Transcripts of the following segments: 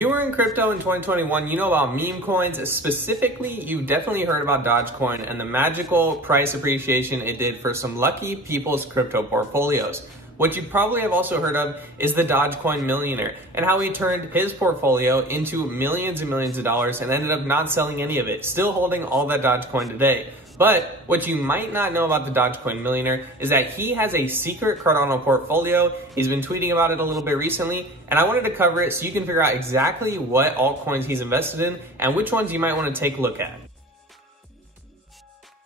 If you were in crypto in 2021, you know about meme coins. Specifically, you've definitely heard about Dogecoin and the magical price appreciation it did for some lucky people's crypto portfolios. What you probably have also heard of is the Dogecoin millionaire and how he turned his portfolio into millions and millions of dollars and ended up not selling any of it, still holding all that Dogecoin today. But what you might not know about the Dogecoin millionaire is that he has a secret Cardano portfolio. He's been tweeting about it a little bit recently, and I wanted to cover it so you can figure out exactly what altcoins he's invested in and which ones you might want to take a look at.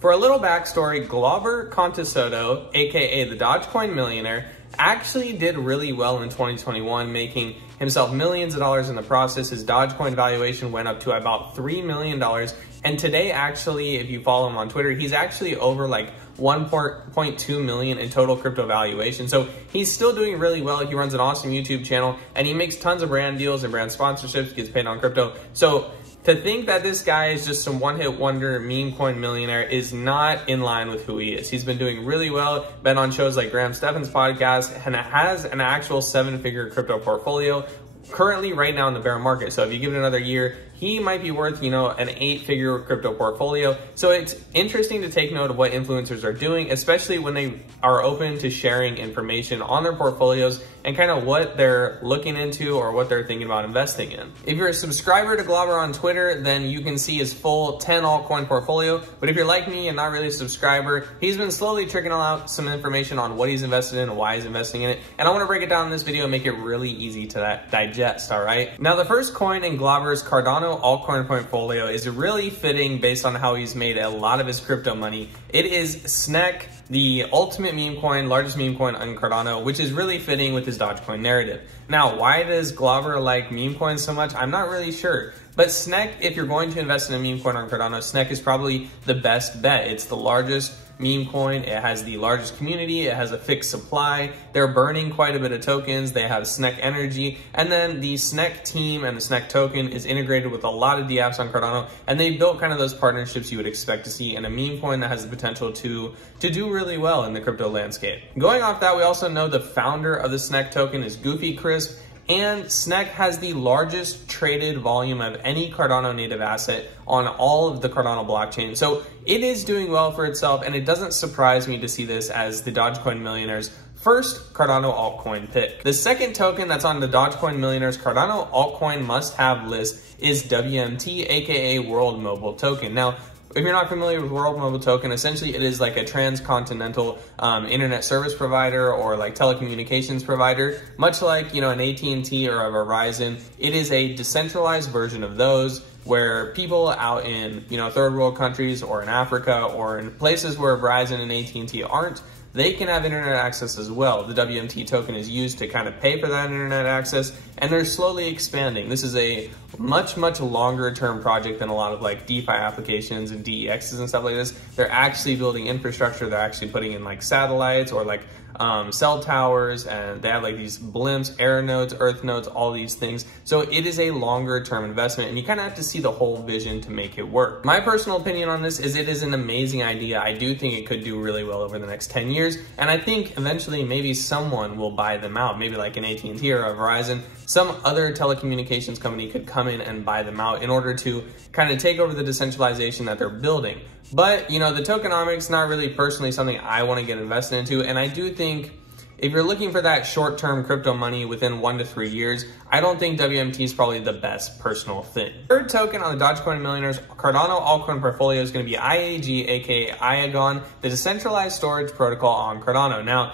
For a little backstory, Glauber Contesoto, aka the Dogecoin millionaire, actually did really well in 2021, making himself millions of dollars in the process. His Dogecoin valuation went up to about $3 million. And today, actually, if you follow him on Twitter, he's actually over like 1.2 million in total crypto valuation. So he's still doing really well. He runs an awesome YouTube channel and he makes tons of brand deals and brand sponsorships, gets paid on crypto. So to think that this guy is just some one-hit wonder meme coin millionaire is not in line with who he is. He's been doing really well, been on shows like Graham Stephan's podcast, and has an actual 7-figure crypto portfolio currently right now in the bear market. So if you give it another year, he might be worth, an 8-figure crypto portfolio. So it's interesting to take note of what influencers are doing, especially when they are open to sharing information on their portfolios and kind of what they're looking into or what they're thinking about investing in. If you're a subscriber to Glauber on Twitter, then you can see his full 10 altcoin portfolio. But if you're like me and not really a subscriber, he's been slowly trickling out some information on what he's invested in and why he's investing in it. And I want to break it down in this video and make it really easy to digest, all right? Now, the first coin in Glauber's Cardano Altcoin Portfolio is really fitting based on how he's made a lot of his crypto money. It is snek, the ultimate meme coin, largest meme coin on Cardano, which is really fitting with his Dogecoin narrative. Now, why does Glauber like meme coins so much? I'm not really sure. But snek, if you're going to invest in a meme coin on Cardano, snek is probably the best bet. It's the largest meme coin. It has the largest community. It has a fixed supply. They're burning quite a bit of tokens. They have snek energy. And then the snek team and the snek token is integrated with a lot of dApps on Cardano. And they built kind of those partnerships you would expect to see in a meme coin that has the potential to do really well in the crypto landscape. Going off that, we also know the founder of the snek token is Goofy Crisp. And snek has the largest traded volume of any Cardano native asset on all of the Cardano blockchain. So it is doing well for itself, and it doesn't surprise me to see this as the Dogecoin millionaire's first Cardano altcoin pick. The second token that's on the Dogecoin millionaire's Cardano altcoin must-have list is WMT, aka World Mobile Token. Now, if you're not familiar with World Mobile Token, essentially it is like a transcontinental internet service provider or like telecommunications provider, much like, an AT&T or a Verizon. It is a decentralized version of those where people out in, third world countries or in Africa or in places where Verizon and AT&T aren't, they can have internet access as well. The WMT token is used to kind of pay for that internet access, and they're slowly expanding. This is a much, much longer term project than a lot of like DeFi applications and DEXs and stuff like this. They're actually building infrastructure. They're actually putting in like satellites or like cell towers, and they have like these blimps, air nodes, earth nodes, all these things. So it is a longer term investment, and you kind of have to see the whole vision to make it work. My personal opinion on this is it is an amazing idea. I do think it could do really well over the next 10 years, and I think eventually maybe someone will buy them out. Maybe like an AT&T or a Verizon, some other telecommunications company could come in and buy them out in order to kind of take over the decentralization that they're building. But, the tokenomics, not really personally something I want to get invested into. And I do think if you're looking for that short-term crypto money within 1 to 3 years, I don't think WMT is probably the best personal fit. Third token on the Dogecoin millionaire's Cardano Altcoin Portfolio is going to be IAG, aka Iagon, the decentralized storage protocol on Cardano. Now,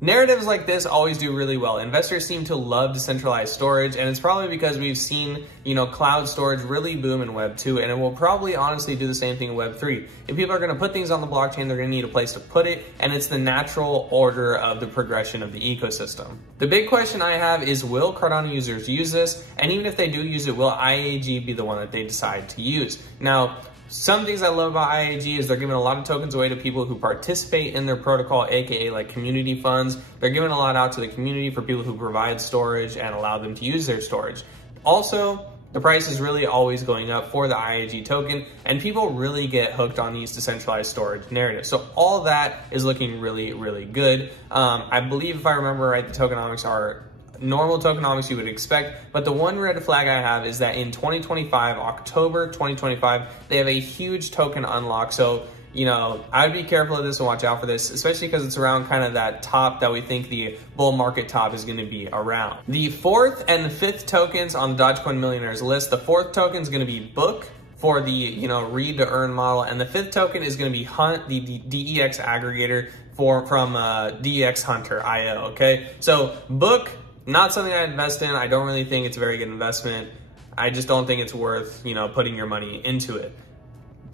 narratives like this always do really well. Investors seem to love decentralized storage, and it's probably because we've seen, cloud storage really boom in Web 2, and it will probably honestly do the same thing in Web 3. If people are going to put things on the blockchain, they're going to need a place to put it, and it's the natural order of the progression of the ecosystem. The big question I have is, will Cardano users use this? And even if they do use it, will IAG be the one that they decide to use? Now, some things I love about IAG is they're giving a lot of tokens away to people who participate in their protocol, aka like community funds. They're giving a lot out to the community for people who provide storage and allow them to use their storage. Also, the price is really always going up for the IAG token, and people really get hooked on these decentralized storage narratives. So all that is looking really, really good. I believe, if I remember right, the tokenomics are normal tokenomics you would expect. But the one red flag I have is that in 2025, October 2025, they have a huge token unlock. So, you know, I'd be careful of this and watch out for this, especially because it's around kind of that top that we think the bull market top is going to be around. The fourth and fifth tokens on the Dogecoin Millionaires list, the fourth token is going to be Book for the, you know, read to earn model, and the fifth token is going to be Hunt, the DEX aggregator from DEX Hunter IO. Okay, so Book, not something I invest in. I don't really think it's a very good investment. I just don't think it's worth, you know, putting your money into it.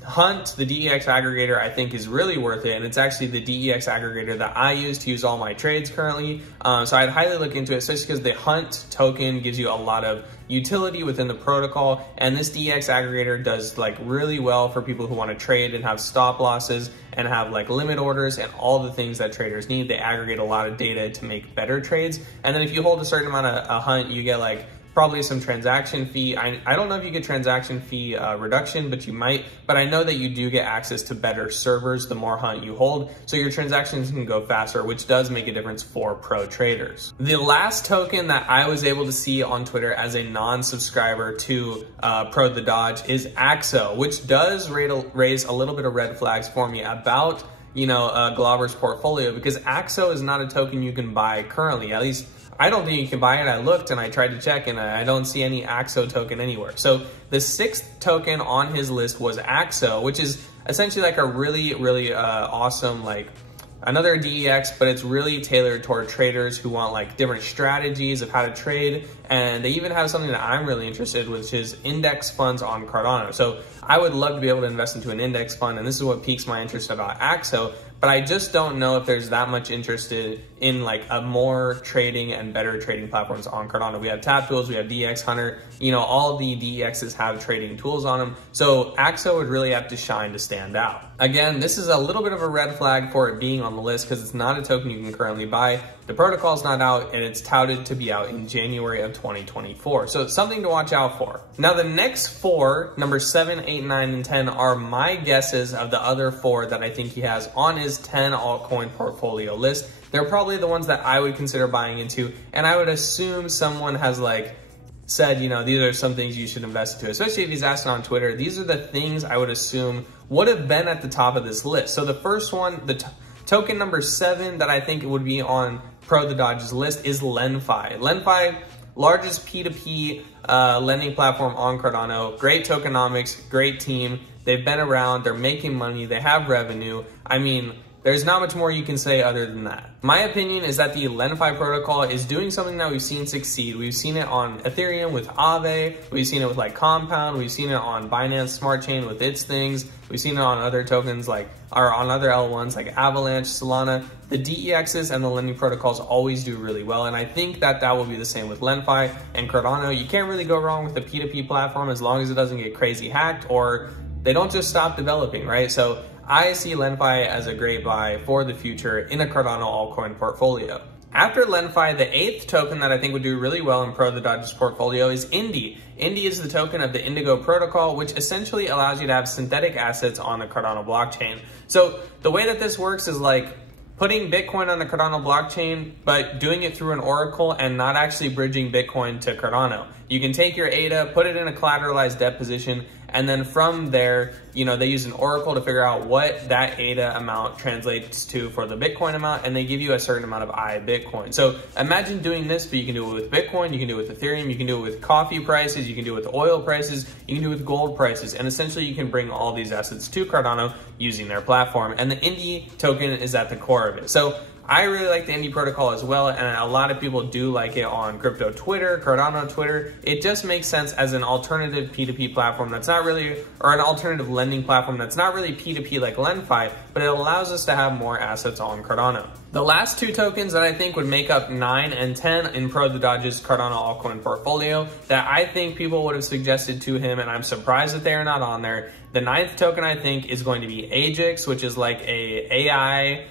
Hunt, the DEX aggregator, I think is really worth it, and it's actually the DEX aggregator that I use all my trades currently. So I'd highly look into it, especially because the Hunt token gives you a lot of utility within the protocol, and this DEX aggregator does like really well for people who want to trade and have stop losses and have like limit orders and all the things that traders need. They aggregate a lot of data to make better trades, and then if you hold a certain amount of Hunt, you get like probably some transaction fee. I don't know if you get transaction fee reduction, but you might. But I know that you do get access to better servers the more Hunt you hold, so your transactions can go faster, which does make a difference for pro traders. The last token that I was able to see on Twitter as a non-subscriber to Pro the Doge is AXO, which does raise a little bit of red flags for me about, you know, Glover's portfolio, because AXO is not a token you can buy currently. At least I don't think you can buy it. I looked and I tried to check and I don't see any AXO token anywhere. So the sixth token on his list was AXO, which is essentially like a really awesome, like another DEX, but it's really tailored toward traders who want like different strategies of how to trade. And they even have something that I'm really interested in, which is index funds on Cardano. So I would love to be able to invest into an index fund, and this is what piques my interest about AXO. But I just don't know if there's that much interest in like a more trading and better trading platforms on Cardano. We have Tap Tools, we have DEX Hunter, you know, all the DEXs have trading tools on them. So AXO would really have to shine to stand out. Again, this is a little bit of a red flag for it being on the list because it's not a token you can currently buy. The protocol's not out, and it's touted to be out in January of 2024. So it's something to watch out for. Now the next four, number 7, 8, 9, and 10, are my guesses of the other four that I think he has on his 10 altcoin portfolio list. They're probably the ones that I would consider buying into, and I would assume someone has like said, you know, these are some things you should invest into, especially if he's asking on Twitter. These are the things I would assume would have been at the top of this list. So the first one, the token number 7 that I think would be on Pro the Doge's list is LendFi. LendFi, largest P2P lending platform on Cardano. Great tokenomics, great team. They've been around, they're making money, they have revenue. I mean, there's not much more you can say other than that. My opinion is that the LendFi protocol is doing something that we've seen succeed. We've seen it on Ethereum with Aave, we've seen it with like Compound, we've seen it on Binance Smart Chain with its things, we've seen it on other tokens like, or on other L1s like Avalanche, Solana. The DEXs and the lending protocols always do really well, and I think that that will be the same with LendFi and Cardano. You can't really go wrong with a P2P platform as long as it doesn't get crazy hacked or they don't just stop developing, right? So I see LendFi as a great buy for the future in a Cardano altcoin portfolio. After LendFi, the 8th token that I think would do really well in Pro the Doge's portfolio is Indy. Indy is the token of the Indigo protocol, which essentially allows you to have synthetic assets on the Cardano blockchain. So the way that this works is like putting Bitcoin on the Cardano blockchain, but doing it through an oracle and not actually bridging Bitcoin to Cardano. You can take your ADA, put it in a collateralized debt position, and then from there, you know, they use an oracle to figure out what that ADA amount translates to for the Bitcoin amount, and they give you a certain amount of Bitcoin. So imagine doing this, but you can do it with Bitcoin, you can do it with Ethereum, you can do it with coffee prices, you can do it with oil prices, you can do it with gold prices, and essentially you can bring all these assets to Cardano using their platform. And the Indy token is at the core of it. So I really like the Indy protocol as well, and a lot of people do like it on crypto Twitter, Cardano Twitter. It just makes sense as an alternative P2P platform that's not really, or an alternative lending platform that's not really P2P like LendFi, but it allows us to have more assets on Cardano. The last two tokens that I think would make up 9 and 10 in Pro the Doge's Cardano altcoin portfolio that I think people would have suggested to him, and I'm surprised that they are not on there. The 9th token I think is going to be Ajax, which is like a AI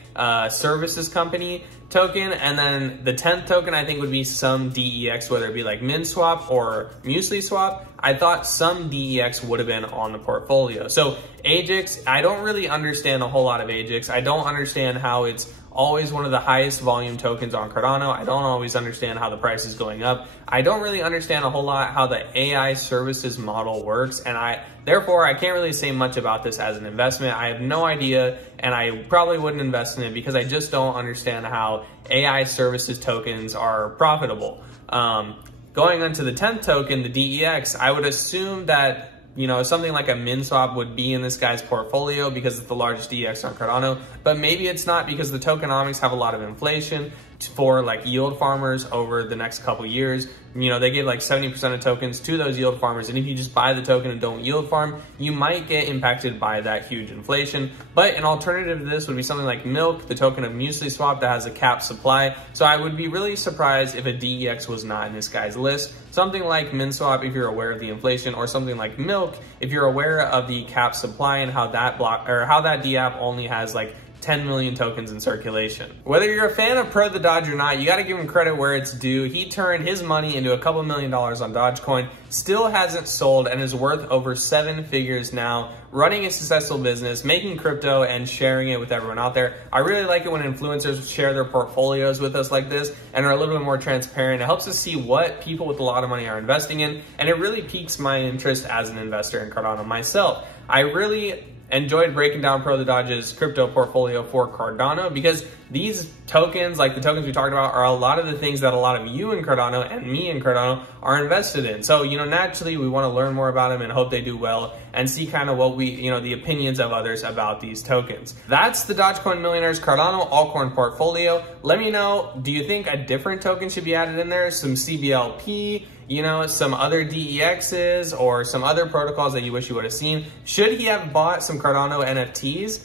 services company token, and then the 10th token I think would be some DEX, whether it be like MinSwap or MuesliSwap. I thought some DEX would have been on the portfolio. So Ajax, I don't really understand a whole lot of Ajax. I don't understand how it's always one of the highest volume tokens on Cardano. I don't always understand how the price is going up. I don't really understand a whole lot how the AI services model works, and therefore I can't really say much about this as an investment. I have no idea, and I probably wouldn't invest in it because I just don't understand how AI services tokens are profitable. Going on to the 10th token, the DEX, I would assume that, you know, something like a min swap would be in this guy's portfolio because it's the largest DEX on Cardano, but maybe it's not because the tokenomics have a lot of inflation for like yield farmers over the next couple years. You know, they give like 70% of tokens to those yield farmers, and if you just buy the token and don't yield farm, you might get impacted by that huge inflation. But an alternative to this would be something like Milk, the token of Muesli Swap that has a capped supply. So I would be really surprised if a DEX was not in this guy's list. Something like MinSwap if you're aware of the inflation, or something like Milk if you're aware of the capped supply and how that DApp only has like 10 million tokens in circulation. Whether you're a fan of Pro the Doge or not, you got to give him credit where it's due. He turned his money into a couple $1 million on Dogecoin, still hasn't sold, and is worth over 7 figures now, running a successful business, making crypto and sharing it with everyone out there. I really like it when influencers share their portfolios with us like this and are a little bit more transparent. It helps us see what people with a lot of money are investing in, and it really piques my interest as an investor in Cardano myself. I really enjoyed breaking down Pro the Doge's crypto portfolio for Cardano because these tokens, like the tokens we talked about, are a lot of the things that a lot of you in Cardano and me in Cardano are invested in. So, you know, naturally we want to learn more about them and hope they do well and see kind of what the opinions of others about these tokens. That's the Dogecoin Millionaire's Cardano Altcoin Portfolio. Let me know, do you think a different token should be added in there? Some CBLP, you know, some other DEXs or some other protocols that you wish you would have seen? Should he have bought some Cardano NFTs?